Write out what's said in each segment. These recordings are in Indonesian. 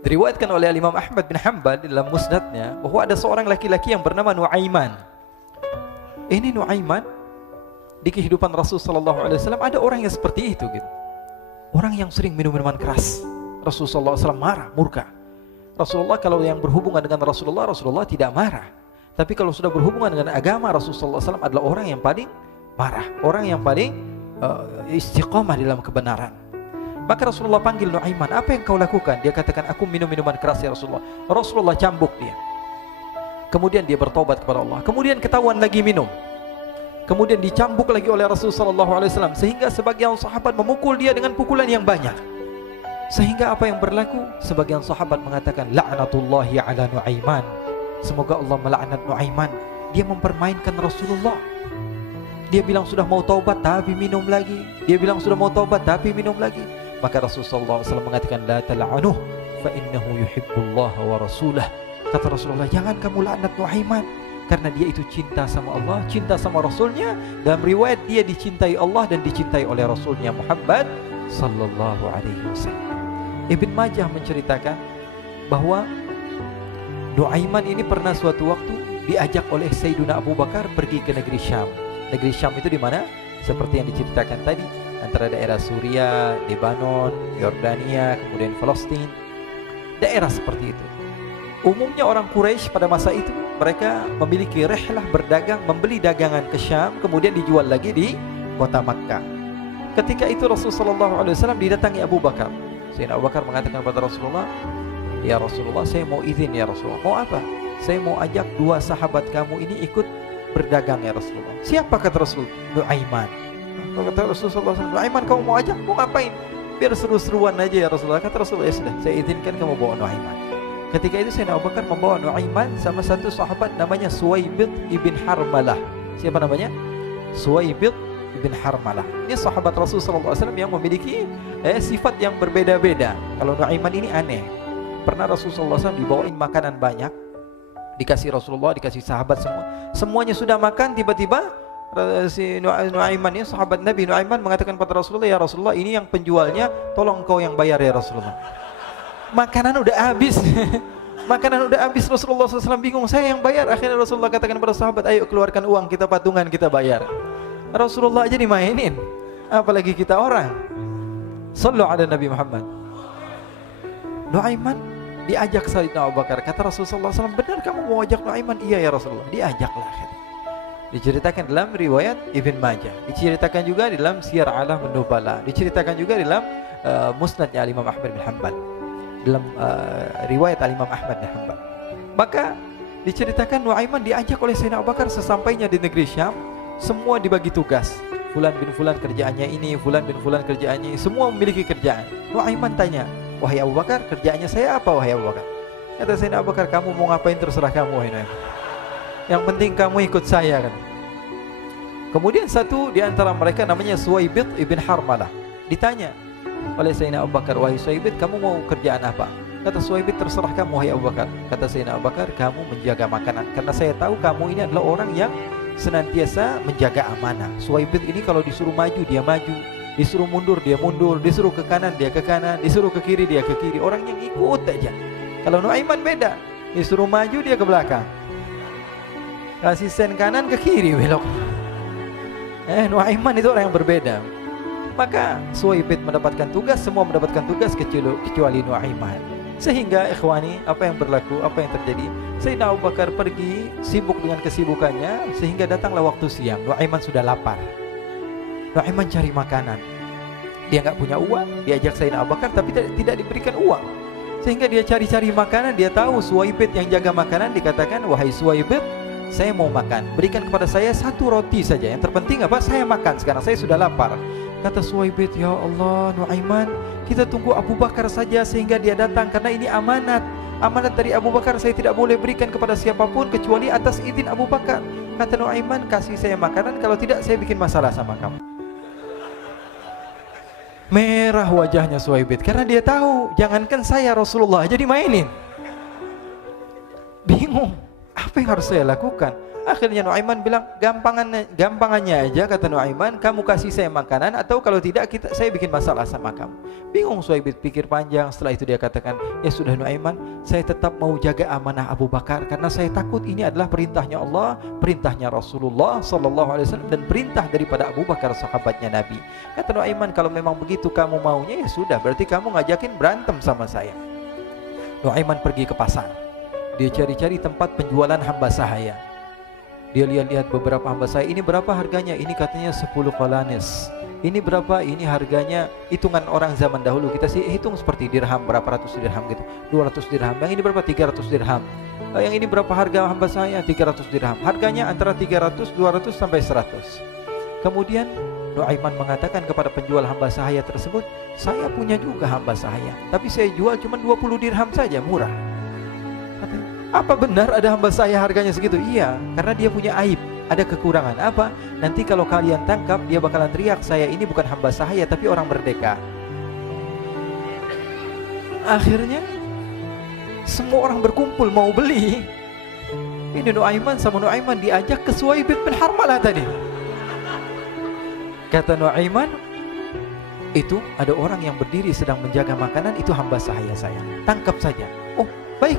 Diriwayatkan oleh Imam Ahmad bin Hanbal dalam musnadnya bahwa ada seorang laki-laki yang bernama Nuaiman. Ini Nuaiman di kehidupan Rasul sallallahu alaihi wasallam ada orang yang seperti itu gitu. Orang yang sering minum minuman keras. Rasul sallallahu alaihi wasallam marah, murka. Rasulullah kalau yang berhubungan dengan Rasulullah tidak marah. Tapi kalau sudah berhubungan dengan agama, Rasul sallallahu alaihi wasallam adalah orang yang paling marah, orang yang paling istiqamah dalam kebenaran. Maka Rasulullah panggil Nuaiman, apa yang kau lakukan? Dia katakan, aku minum minuman keras ya Rasulullah. Rasulullah cambuk dia. Kemudian dia bertobat kepada Allah. Kemudian ketahuan lagi minum. Kemudian dicambuk lagi oleh Rasulullah SAW, sehingga sebagian sahabat memukul dia dengan pukulan yang banyak. Sehingga apa yang berlaku? Sebagian sahabat mengatakan, la'natullahi ala Nuaiman. Semoga Allah melaknat Nuaiman. Dia mempermainkan Rasulullah. Dia bilang sudah mau taubat tapi minum lagi. Dia bilang sudah mau taubat tapi minum lagi. Maka Rasulullah SAW mengatakan, la tal'anuh fa innahu yuhibbullah wa rasulah. Kata Rasulullah, jangan kamu laknat Nuaiman, karena dia itu cinta sama Allah, cinta sama Rasulnya. Dalam riwayat dia dicintai Allah dan dicintai oleh Rasulnya Muhammad sallallahu alaihi wasallam. Ibn Majah menceritakan bahwa Nuaiman ini pernah suatu waktu diajak oleh Sayyidina Abu Bakar pergi ke negeri Syam. Negeri Syam itu di mana? Seperti yang diceritakan tadi, antara daerah Suria, Lebanon, Yordania, kemudian Palestina. Daerah seperti itu. Umumnya orang Quraisy pada masa itu mereka memiliki rihlah berdagang, membeli dagangan ke Syam, kemudian dijual lagi di kota Makkah. Ketika itu Rasulullah SAW didatangi Abu Bakar. Sayyidina Abu Bakar mengatakan kepada Rasulullah, ya Rasulullah, saya mau izin ya Rasulullah. Mau apa? Saya mau ajak dua sahabat kamu ini ikut berdagang ya Rasulullah. Siapa kata Rasul? Nuaiman. Kata Rasulullah SAW, Nuaiman kamu mau ajak? Mau ngapain? Biar seru-seruan aja ya Rasulullah. Kata Rasulullah, ya sudah, saya izinkan kamu bawa Nuaiman. Ketika itu Sayyidina Abu Bakar membawa Nuaiman sama satu sahabat namanya Suwaibid ibn Harmalah. Siapa namanya? Suwaibid ibn Harmalah. Ini sahabat Rasulullah SAW yang memiliki sifat yang berbeda-beda. Kalau Nuaiman ini aneh. Pernah Rasulullah SAW dibawain makanan banyak, dikasih Rasulullah, dikasih sahabat semua. Semuanya sudah makan, tiba-tiba si Nuaiman ini, sahabat Nabi Nuaiman mengatakan kepada Rasulullah, ya Rasulullah, ini yang penjualnya, tolong engkau yang bayar ya Rasulullah. Makanan udah habis. Makanan udah habis, Rasulullah SAW bingung, saya yang bayar. Akhirnya Rasulullah katakan kepada sahabat, ayo keluarkan uang, kita patungan, kita bayar. Rasulullah aja dimainin, apalagi kita orang. Sallu ala Nabi Muhammad. Nuaiman diajak Sayyidina Abu Bakar. Kata Rasulullah SAW, benar kamu mau ajak Nuaiman? Iya ya Rasulullah. Diajaklah akhirnya. Diceritakan dalam riwayat Ibn Majah, diceritakan juga dalam Siyar A'lam An-Nubala, diceritakan juga dalam musnadnya Imam Ahmad bin Hanbal, dalam riwayat Imam Ahmad bin Hanbal. Maka diceritakan Nuaiman diajak oleh Sayyidina Abu Bakar. Sesampainya di negeri Syam, semua dibagi tugas. Fulan bin Fulan kerjaannya ini, Fulan bin Fulan kerjaannya ini, semua memiliki kerjaan. Nuaiman tanya, wahai Abu Bakar, kerjaannya saya apa wahai Abu Bakar? Kata Sayyidina Abu Bakar, kamu mau ngapain terserah kamu wahai Nuaiman. Yang penting kamu ikut saya kan. Kemudian satu di antara mereka namanya Suwaibid ibn Harmalah. Ditanya oleh Sayyidina Abu Bakar, wahai Suwaibid, kamu mau kerjaan apa? Kata Suwaibid, terserah kamu wahai Abu Bakar. Kata Sayyidina Abu Bakar, kamu menjaga makanan, karena saya tahu kamu ini adalah orang yang senantiasa menjaga amanah. Suwaibid ini kalau disuruh maju dia maju, disuruh mundur dia mundur, disuruh ke kanan dia ke kanan, disuruh ke kiri dia ke kiri. Orang yang ikut aja. Kalau Nuaiman beda, disuruh maju dia ke belakang, kasih sen kanan ke kiri belok. Nuaiman itu orang yang berbeda. Maka Suwaibid mendapatkan tugas, semua mendapatkan tugas kecuali Nuaiman. Sehingga ikhwani, apa yang berlaku, apa yang terjadi? Sayyidina Abu Bakar pergi sibuk dengan kesibukannya, sehingga datanglah waktu siang. Nuaiman sudah lapar. Nuaiman cari makanan. Dia nggak punya uang, diajak Sayyidina Abu Bakar tapi tidak diberikan uang. Sehingga dia cari-cari makanan. Dia tahu Suwaibid yang jaga makanan, dikatakan, wahai Suwaibid, saya mau makan, berikan kepada saya satu roti saja. Yang terpenting apa? Saya makan sekarang, saya sudah lapar. Kata Suwaibid, ya Allah Nuaiman, kita tunggu Abu Bakar saja sehingga dia datang, karena ini amanat. Amanat dari Abu Bakar, saya tidak boleh berikan kepada siapapun kecuali atas izin Abu Bakar. Kata Nuaiman, kasih saya makanan, kalau tidak saya bikin masalah sama kamu. Merah wajahnya Suwaibid, karena dia tahu, jangankan saya, Rasulullah jadi mainin. Bingung, apa yang harus saya lakukan? Akhirnya Nuaiman bilang, gampangannya aja, kata Nuaiman, kamu kasih saya makanan, atau kalau tidak saya bikin masalah sama kamu. Bingung Suhaib, pikir panjang. Setelah itu dia katakan, ya sudah Nuaiman, saya tetap mau jaga amanah Abu Bakar, karena saya takut ini adalah perintahnya Allah, perintahnya Rasulullah SAW, dan perintah daripada Abu Bakar, sahabatnya Nabi. Kata Nuaiman, kalau memang begitu kamu maunya, ya sudah, berarti kamu ngajakin berantem sama saya. Nuaiman pergi ke pasar, dia cari-cari tempat penjualan hamba sahaya. Dia lihat-lihat beberapa hamba sahaya, ini berapa harganya? Ini katanya 10 qalanis. Ini berapa? Ini harganya, hitungan orang zaman dahulu, kita sih hitung seperti dirham, berapa ratus dirham gitu, 200 dirham. Yang ini berapa? 300 dirham. Yang ini berapa harga hamba sahaya? 300 dirham. Harganya antara 300, 200 sampai 100. Kemudian Nuaiman mengatakan kepada penjual hamba sahaya tersebut, saya punya juga hamba sahaya, tapi saya jual cuma 20 dirham saja, murah. Katanya, apa benar ada hamba saya harganya segitu? Iya, karena dia punya aib, ada kekurangan. Apa? Nanti kalau kalian tangkap, dia bakalan teriak, saya ini bukan hamba sahaya tapi orang merdeka. Akhirnya semua orang berkumpul mau beli. Ini Nuaiman sama Nuaiman diajak ke Suhaib bin Harmalah tadi. Kata Nuaiman, itu ada orang yang berdiri sedang menjaga makanan, itu hamba sahaya saya, tangkap saja. Oh baik.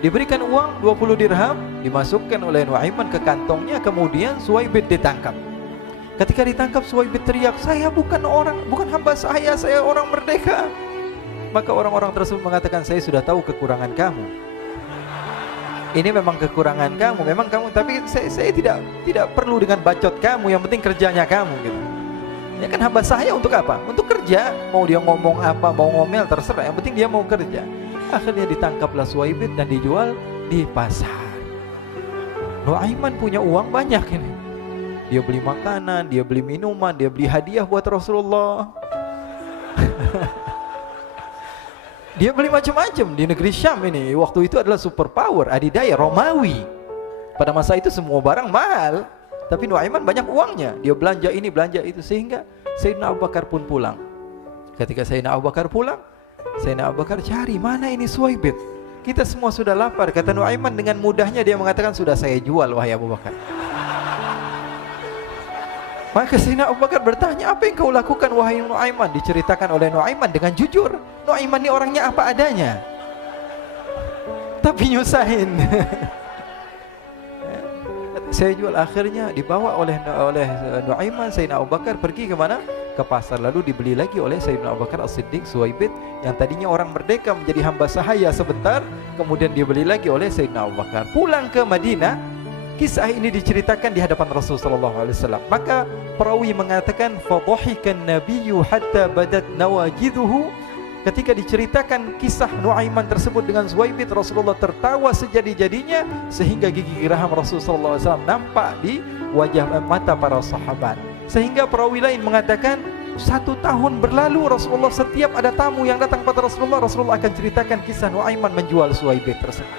Diberikan uang 20 dirham, dimasukkan oleh Nuaiman ke kantongnya, kemudian Suhaib ditangkap. Ketika ditangkap, Suhaib teriak, saya bukan hamba saya orang merdeka. Maka orang-orang tersebut mengatakan, saya sudah tahu kekurangan kamu. Ini memang kekurangan kamu, memang kamu, tapi saya tidak perlu dengan bacot kamu, yang penting kerjanya kamu gitu. Ya kan hamba saya untuk apa? Untuk kerja. Mau dia ngomong apa, mau ngomel terserah, yang penting dia mau kerja. Akhirnya ditangkaplah Suhaib dan dijual di pasar. Nuaiman punya uang banyak ini. Dia beli makanan, dia beli minuman, dia beli hadiah buat Rasulullah. Dia beli macam-macam di negeri Syam ini. Waktu itu adalah superpower, adidaya Romawi. Pada masa itu semua barang mahal, tapi Nuaiman banyak uangnya. Dia belanja ini, belanja itu, sehingga Sayyidina Abu Bakar pun pulang. Ketika Sayyidina Abu Bakar pulang, Sayyidina Abu Bakar cari, mana ini Suhaib? Kita semua sudah lapar. Kata Nuaiman dengan mudahnya dia mengatakan, sudah saya jual wahai Abu Bakar. Maka Sayyidina Abu Bakar bertanya, apa yang kau lakukan wahai Nuaiman? Diceritakan oleh Nuaiman dengan jujur. Nuaiman ini orangnya apa adanya, tapi nyusahin. Saya jual. Akhirnya dibawa oleh Nuaiman, Sayyidina Abu Bakar pergi ke mana? Ke pasar, lalu dibeli lagi oleh Sayyidina Abu Bakar As-Siddiq. Suhaib yang tadinya orang merdeka menjadi hamba sahaya sebentar, kemudian dibeli lagi oleh Sayyidina Abu Bakar. Pulang ke Madinah, kisah ini diceritakan di hadapan Rasulullah SAW. Maka perawi mengatakan, fadhahikan nabiyyu hatta badat nawajiduhu. Ketika diceritakan kisah Nuaiman tersebut dengan Suhaib, Rasulullah tertawa sejadi-jadinya sehingga gigi geraham Rasulullah SAW nampak di wajah mata para sahabat. Sehingga perawi lain mengatakan, 1 tahun berlalu Rasulullah, setiap ada tamu yang datang pada Rasulullah, Rasulullah akan ceritakan kisah Nuaiman menjual Suhaib tersebut.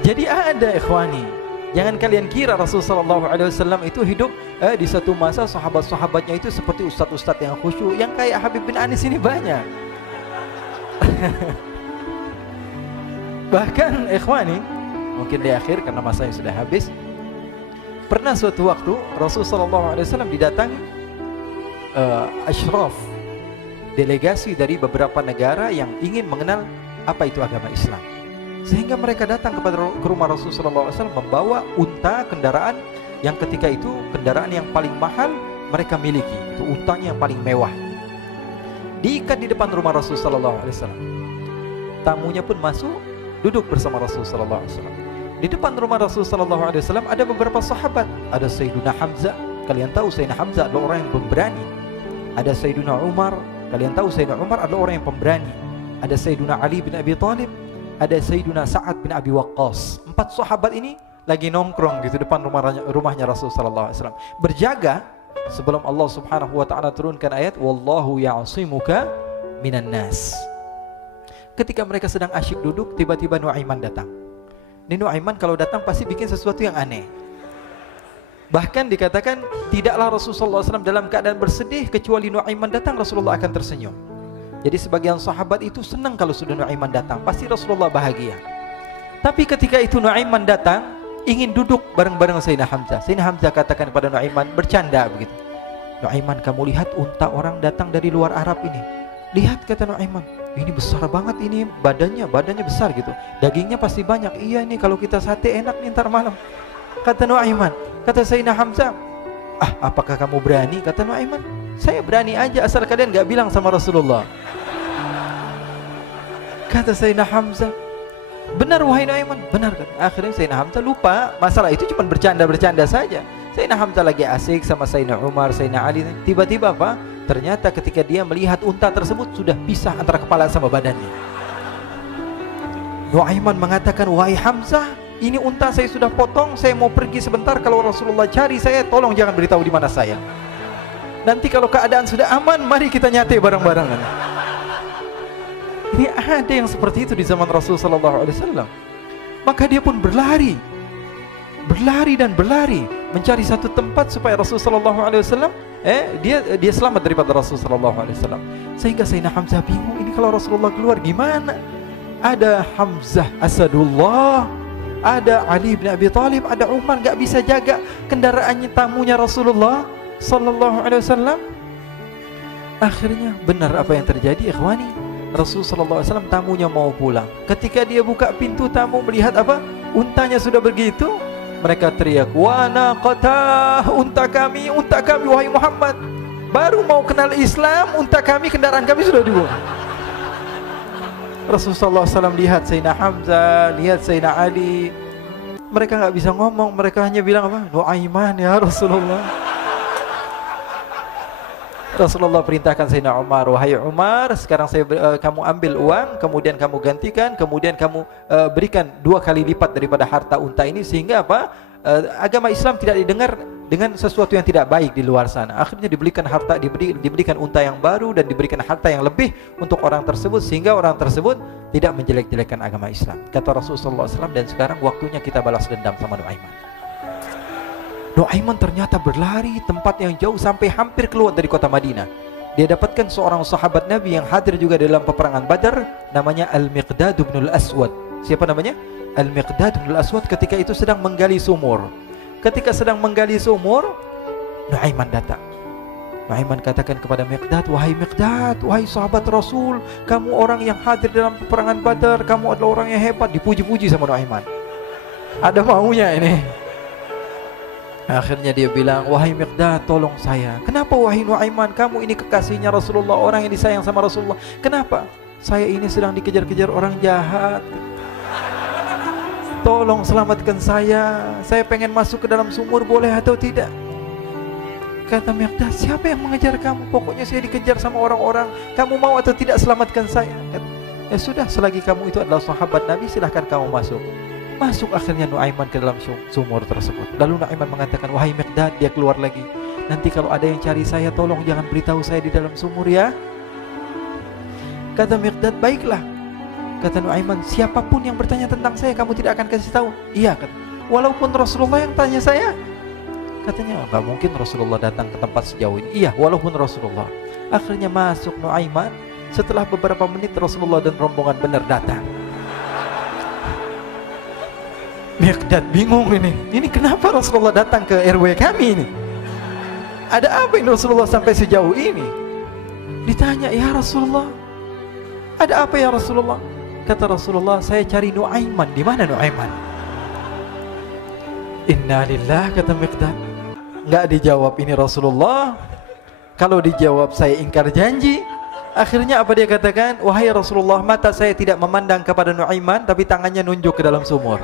Jadi ada ikhwani, jangan kalian kira Rasulullah SAW itu hidup di satu masa sahabat-sahabatnya itu seperti ustadz-ustadz yang khusyuk, yang kayak Habib bin Anis ini banyak. Bahkan ikhwani, mungkin di akhir karena masanya sudah habis, pernah suatu waktu Rasulullah SAW didatangi asyraf, delegasi dari beberapa negara yang ingin mengenal apa itu agama Islam. Sehingga mereka datang ke rumah Rasulullah SAW membawa unta, kendaraan yang ketika itu kendaraan yang paling mahal mereka miliki. Itu untanya yang paling mewah. Diikat di depan rumah Rasulullah SAW. Tamunya pun masuk, duduk bersama Rasulullah SAW. Di depan rumah Rasulullah SAW ada beberapa sahabat. Ada Sayyiduna Hamzah. Kalian tahu Sayyidina Hamzah adalah orang yang pemberani. Ada Sayyiduna Umar. Kalian tahu Sayyidina Umar adalah orang yang pemberani. Ada Sayyiduna Ali bin Abi Thalib. Ada Sayyiduna Sa'ad bin Abi Waqqas. 4 sahabat ini lagi nongkrong gitu depan rumahnya Rasulullah SAW, berjaga sebelum Allah Subhanahu wa taala turunkan ayat wallahu ya'simuka minan nas. Ketika mereka sedang asyik duduk, tiba-tiba Nuaiman datang. Ini Nuaiman kalau datang pasti bikin sesuatu yang aneh. Bahkan dikatakan tidaklah Rasulullah SAW dalam keadaan bersedih, kecuali Nuaiman datang Rasulullah akan tersenyum. Jadi sebagian sahabat itu senang kalau sudah Nuaiman datang, pasti Rasulullah bahagia. Tapi ketika itu Nuaiman datang, ingin duduk bareng-bareng Sayyidina Hamzah. Sayyidina Hamzah katakan kepada Nuaiman, bercanda begitu. Nuaiman, kamu lihat unta orang datang dari luar Arab ini. Lihat, kata Nuaiman, ini besar banget ini, badannya besar gitu. Dagingnya pasti banyak. Iya, ini kalau kita sate enak nih ntar malam. Kata Nuaiman. Kata Sayyidina Hamzah, apakah kamu berani? Kata Nuaiman, saya berani aja asal kalian gak bilang sama Rasulullah. Kata Sayyidina Hamzah, benar wahai Nuaiman, benar kan? Akhirnya Sayyidina Hamzah lupa masalah itu, cuma bercanda-bercanda saja. Sayyidina Hamzah lagi asik sama Sayyidina Umar, Sayyidina Ali. Tiba-tiba apa? Ternyata ketika dia melihat unta tersebut sudah pisah antara kepala sama badannya. Nuaiman mengatakan, wahai Hamzah, ini unta saya sudah potong, saya mau pergi sebentar. Kalau Rasulullah cari saya, tolong jangan beritahu di mana saya. Nanti kalau keadaan sudah aman, mari kita nyate bareng-barengan. Ini ada yang seperti itu di zaman Rasulullah SAW. Maka dia pun berlari dan berlari mencari satu tempat supaya Rasulullah SAW dia selamat daripada Rasulullah SAW. Sehingga Sayyidina Hamzah bingung, ini kalau Rasulullah keluar gimana? Ada Hamzah Asadullah, ada Ali bin Abi Thalib, ada Umar, gak bisa jaga kendaraannya, tamunya Rasulullah SAW. Akhirnya benar apa yang terjadi, ikhwani. Rasulullah SAW tamunya mau pulang. Ketika dia buka pintu tamu melihat apa? Untanya sudah begitu. Mereka teriak, wa naqatah, unta kami wahai Muhammad. Baru mau kenal Islam, unta kami, kendaraan kami sudah dibuang. Rasulullah SAW lihat Sayyidina Hamzah, lihat Sayyidina Ali. Mereka gak bisa ngomong, mereka hanya bilang apa? Nuaiman ya Rasulullah. Rasulullah perintahkan Sayyidina Umar, wahai Umar, sekarang kamu ambil uang, kemudian kamu gantikan, kemudian kamu berikan 2 kali lipat daripada harta unta ini, sehingga apa? Agama Islam tidak didengar dengan sesuatu yang tidak baik di luar sana. Akhirnya diberikan harta, diberikan unta yang baru dan diberikan harta yang lebih untuk orang tersebut, sehingga orang tersebut tidak menjelek-jelekan agama Islam. Kata Rasulullah SAW, dan sekarang waktunya kita balas dendam sama Nuaiman. Nuaiman ternyata berlari tempat yang jauh sampai hampir keluar dari kota Madinah. Dia dapatkan seorang sahabat Nabi yang hadir juga dalam peperangan Badar, namanya Al-Miqdad bin Al-Aswad. Siapa namanya? Al-Miqdad bin Al-Aswad ketika itu sedang menggali sumur. Ketika sedang menggali sumur, Nuaiman datang. Nuaiman katakan kepada Miqdad, wahai Miqdad, wahai sahabat Rasul, kamu orang yang hadir dalam peperangan Badar, kamu adalah orang yang hebat. Dipuji-puji sama Nuaiman. Ada maunya ini. Akhirnya dia bilang, wahai Miqdad, tolong saya. Kenapa wahai Nuaiman? Kamu ini kekasihnya Rasulullah, orang yang disayang sama Rasulullah. Kenapa? Saya ini sedang dikejar-kejar orang jahat. Tolong selamatkan saya. Saya pengen masuk ke dalam sumur, boleh atau tidak? Kata Miqdad, siapa yang mengejar kamu? Pokoknya saya dikejar sama orang-orang. Kamu mau atau tidak selamatkan saya? Ya sudah, selagi kamu itu adalah sahabat Nabi, silahkan kamu masuk. Masuk akhirnya Nuaiman ke dalam sumur tersebut. Lalu Nuaiman mengatakan, wahai Miqdad, dia keluar lagi. Nanti kalau ada yang cari saya, tolong jangan beritahu saya di dalam sumur ya. Kata Miqdad, baiklah. Kata Nuaiman, siapapun yang bertanya tentang saya, kamu tidak akan kasih tahu? Iya, kata. Walaupun Rasulullah yang tanya saya? Katanya, enggak mungkin Rasulullah datang ke tempat sejauh ini. Iya, walaupun Rasulullah. Akhirnya masuk Nuaiman. Setelah beberapa menit Rasulullah dan rombongan benar datang. Miqdad bingung ini. Ini kenapa Rasulullah datang ke RW kami ini? Ada apa ini Rasulullah sampai sejauh ini? Ditanya, ya Rasulullah, ada apa ya Rasulullah? Kata Rasulullah, saya cari Nuaiman. Di mana Nuaiman? Innalillah, kata Miqdad. Enggak dijawab ini Rasulullah. Kalau dijawab saya ingkar janji. Akhirnya apa dia katakan? Wahai Rasulullah, mata saya tidak memandang kepada Nuaiman, tapi tangannya nunjuk ke dalam sumur.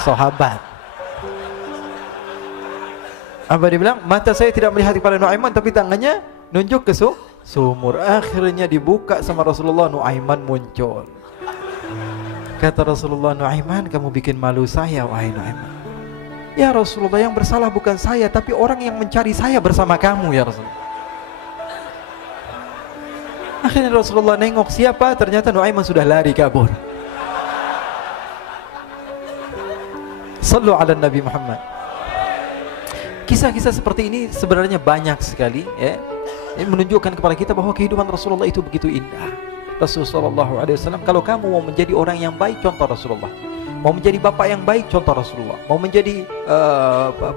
Sahabat. Apa dia bilang? Mata saya tidak melihat kepada Nuaiman, tapi tangannya nunjuk ke sumur. Akhirnya dibuka sama Rasulullah, Nuaiman muncul. Kata Rasulullah, Nuaiman, kamu bikin malu saya, wahai Nuaiman. Ya Rasulullah, yang bersalah bukan saya, tapi orang yang mencari saya bersama kamu ya Rasulullah. Akhirnya Rasulullah nengok, siapa? Ternyata Nuaiman sudah lari kabur. Sallu ala Nabi Muhammad. Kisah-kisah seperti ini sebenarnya banyak sekali ya. Ini menunjukkan kepada kita bahwa kehidupan Rasulullah itu begitu indah. Rasulullah SAW, kalau kamu mau menjadi orang yang baik, contoh Rasulullah. Mau menjadi bapak yang baik, contoh Rasulullah. Mau menjadi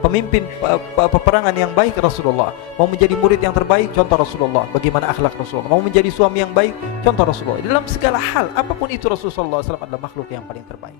pemimpin peperangan yang baik, Rasulullah. Mau menjadi murid yang terbaik, contoh Rasulullah. Bagaimana akhlak Rasulullah. Mau menjadi suami yang baik, contoh Rasulullah. Dalam segala hal, apapun itu, Rasulullah SAW adalah makhluk yang paling terbaik.